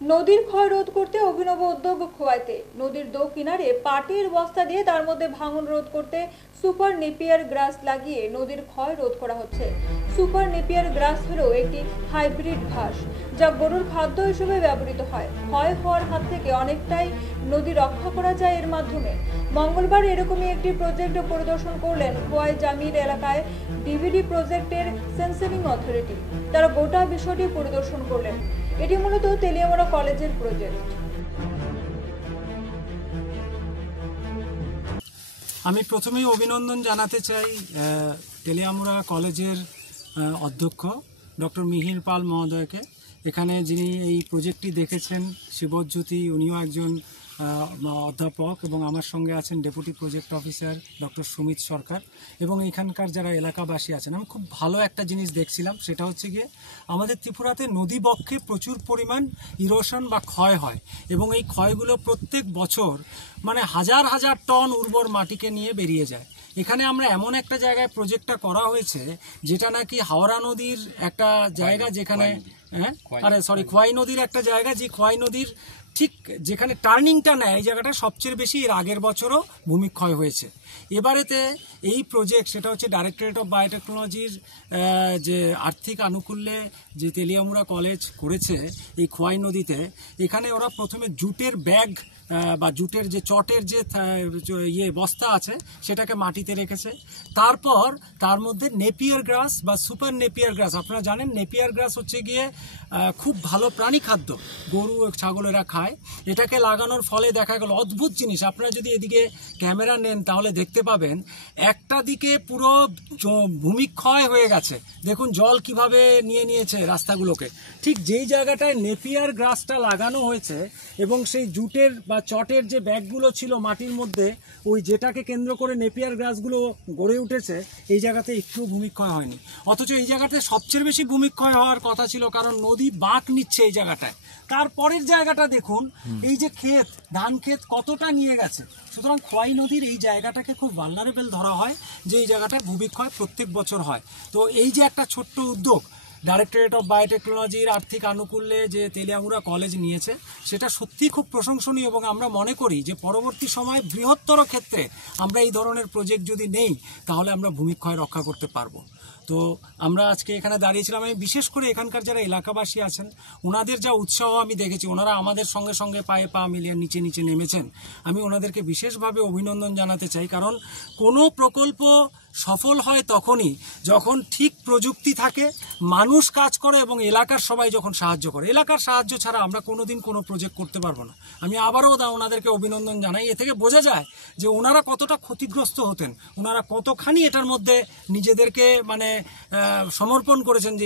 নদীর ক্ষয় রোধ করতে অভিনব উদ্যোগ খোয়াইতে। নদীর দো কিনারে পাটের বস্তা দিয়ে তার মধ্যে ভাঙন রোধ করতে সুপার নেপিয়ার গ্রাস লাগিয়ে নদীর ক্ষয় রোধ করা হচ্ছে। সুপার নেপিয়ার গ্রাস হলো একটি হাইব্রিড ঘাস, যা গরুর খাদ্য হিসেবে ব্যবহৃত হয়। ক্ষয় হওয়ার হাত থেকে অনেকটাই নদী রক্ষা করা যায় এর মাধ্যমে। মঙ্গলবার এরকমই একটি প্রজেক্ট পরিদর্শন করলেন খোয়াই জামির এলাকায় ডিভিডি প্রজেক্টের সেন্সরিং অথরিটি। তারা গোটা বিষয়টি পরিদর্শন করলেন। এটি মূলত তেলিয়ামুড়া কলেজের প্রজেক্ট। আমি প্রথমেই অভিনন্দন জানাতে চাই তেলিয়ামুড়া কলেজের অধ্যক্ষ ডক্টর মিহির পাল মহোদয়কে। এখানে যিনি এই প্রজেক্টটি দেখেছেন শিবজ্যোতি, উনিও একজন অধ্যাপক, এবং আমার সঙ্গে আছেন deputy project officer doctor Sumit Sarkar, এবং এখানকার যারা এলাকাবাসী আছেন। আমি খুব ভালো একটা জিনিস দেখছিলাম, সেটা হচ্ছে গিয়ে আমাদের ত্রিপুরাতে নদীবক্ষে প্রচুর পরিমাণ ইরোশন বা ক্ষয় হয়, এবং এই ক্ষয়গুলো প্রত্যেক বছর মানে হাজার হাজার টন উর্বর মাটিকে নিয়ে বেরিয়ে যায়। এখানে আমরা এমন একটা জায়গায় প্রজেক্টটা করা হয়েছে যেটা নাকি হাওড়া নদীর একটা জায়গা, যেখানে খোয়াই নদীর একটা জায়গা, যে খোয়াই নদীর ঠিক যেখানে টার্নিংটা নেয় এই জায়গাটা সবচেয়ে বেশি এর আগের বছরও ভূমিক্ষয় হয়েছে। এবারেতে এই প্রজেক্ট, সেটা হচ্ছে ডাইরেক্টরেট অফ বায়োটেকনোলজির যে আর্থিক আনুকূল্যে যে তেলিয়ামুড়া কলেজ করেছে এই খোয়াই নদীতে। এখানে ওরা প্রথমে জুটের ব্যাগ বা জুটের যে চটের যে বস্তা আছে সেটাকে মাটিতে রেখেছে। তারপর তার মধ্যে নেপিয়ার গ্রাস বা সুপার নেপিয়ার গ্রাস, আপনারা জানেন নেপিয়ার গ্রাস হচ্ছে গিয়ে খুব ভালো প্রাণী খাদ্য, গরু ছাগলেরা খায়। এটাকে লাগানোর ফলে দেখা গেল অদ্ভুত জিনিস। আপনারা যদি এদিকে ক্যামেরা নেন তাহলে দেখতে পাবেন একটা দিকে পুরো ভূমিক্ষয় হয়ে গেছে, দেখুন জল কিভাবে নিয়ে নিয়েছে রাস্তাগুলোকে। ঠিক যেই জায়গাটায় নেপিয়ার গ্রাসটা লাগানো হয়েছে এবং সেই জুটের বা চটের যে ব্যাগগুলো ছিল মাটির মধ্যে, ওই যেটাকে কেন্দ্র করে নেপিয়ার গ্রাসগুলো গড়ে উঠেছে, এই জায়গাতে একটু ভূমিক্ষয় হয়নি। অথচ এই জায়গাতে সবচেয়ে বেশি ভূমিক্ষয় হওয়ার কথা ছিল, কারণ নদী বাঁক নিচ্ছে এই জায়গাটায়। তারপরের জায়গাটা দেখুন, এই যে ক্ষেত, ধান ক্ষেত কতটা নিয়ে গেছে। সুতরাং খোয়াই নদীর এই জায়গাটাকে খুব ভালনারেবল ধরা হয়, যে এই জায়গাটায় ভূমিক্ষয় প্রত্যেক বছর হয়। তো এই যে একটা ছোট্ট উদ্যোগ ডাইরেক্টরেট অফ বায়োটেকনোলজির আর্থিক আনুকূল্যে যে তেলিয়ামুড়া কলেজ নিয়েছে, সেটা সত্যিই খুব প্রশংসনীয়, এবং আমরা মনে করি যে পরবর্তী সময়ে বৃহত্তর ক্ষেত্রে আমরা এই ধরনের প্রজেক্ট যদি নেই তাহলে আমরা ভূমিক্ষয় রক্ষা করতে পারবো। তো আমরা আজকে এখানে দাঁড়িয়েছিলাম। আমি বিশেষ করে এখানকার যারা এলাকাবাসী আছেন ওনাদের যা উৎসাহ আমি দেখেছি, ওনারা আমাদের সঙ্গে সঙ্গে পায়ে পা মিলিয়ে নিচে নিচে নেমেছেন। আমি ওনাদেরকে বিশেষভাবে অভিনন্দন জানাতে চাই, কারণ কোনো প্রকল্প সফল হয় তখনই যখন ঠিক প্রযুক্তি থাকে, মানুষ কাজ করে এবং এলাকার সবাই যখন সাহায্য করে। এলাকার সাহায্য ছাড়া আমরা কোনোদিন কোনো প্রজেক্ট করতে পারবো না। আমি আবারও ওনাদেরকে অভিনন্দন জানাই। এ থেকে বোঝা যায় যে ওনারা কতটা ক্ষতিগ্রস্ত হতেন, ওনারা কতখানি এটার মধ্যে নিজেদেরকে মানে সমর্পণ করেছেন যে